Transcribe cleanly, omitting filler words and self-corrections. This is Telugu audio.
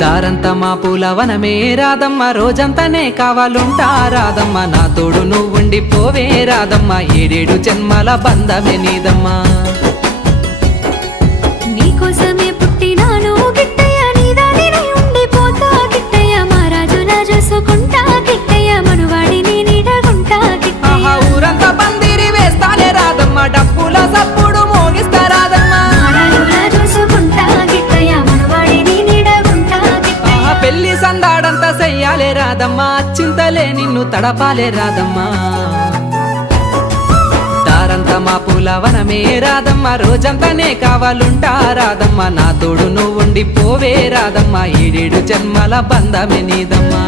దారంతా మా పూలవనమే రాదమ్మ, రోజంతానే కావాలుంటా రాదమ్మ, నా తోడు నువ్వుండి పోవే రాదమ్మ, ఏడేడు జన్మల బంధమే నీదమ్మా. నీకోసమే పుట్టినాను గిట్టయ్య, నీదానినే ఉండిపోతా గిట్టయ్య, మా రాజులా చూసుకుంటా గిట్టయ్య, మనువాడిని నీడగుంటా గిట్టయ్య. ఊరంతా పందిరి వేస్తానే రాదమ్మ, డప్పుల సప్పుడు మోగిస్తా రాదమ్మ, పెళ్లి సందాడంతా చెయ్యాలే రాదమ్మా, చింతలే నిన్ను తడపాలే రాదమ్మా. దారంతా మా పూలవనమే రాదమ్మ, రోజంతానే కావాలుంటా రాదమ్మ, నా తోడు నువ్వుండి పోవే రాదమ్మ, ఏడేడు జన్మల బంధమే నీదమ్మా.